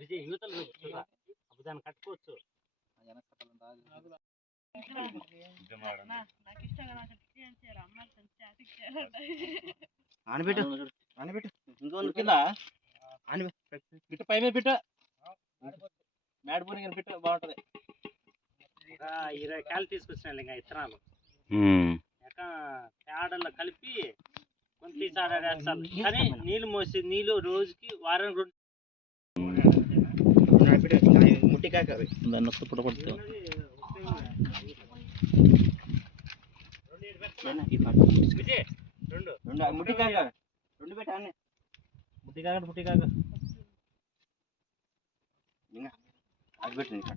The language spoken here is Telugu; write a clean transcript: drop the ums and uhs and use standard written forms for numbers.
విజయ్ యువతలు దాన్ని కట్టుకోవచ్చు. ఆనబెట్టు ఆనబెట్టు ఇంకో కింద బిట్టు పై మీద బిట్టు మేడపూరి బిట్టు బాగుంటది. 20 కాయలు తీసుకొచ్చిన ఇంకా ఇత్తనాలు పేడల్లో కలిపి కొంత వేస్తాను. కానీ నీళ్ళు మోసి నీళ్ళు రోజుకి వారం ముట్టికాయ దాన్ని పుట్టపడుతుంది. ముట్టికాయ రెండు పెట్టాను. ముట్టికాయ ముట్టికాయ అది పెట్టింది.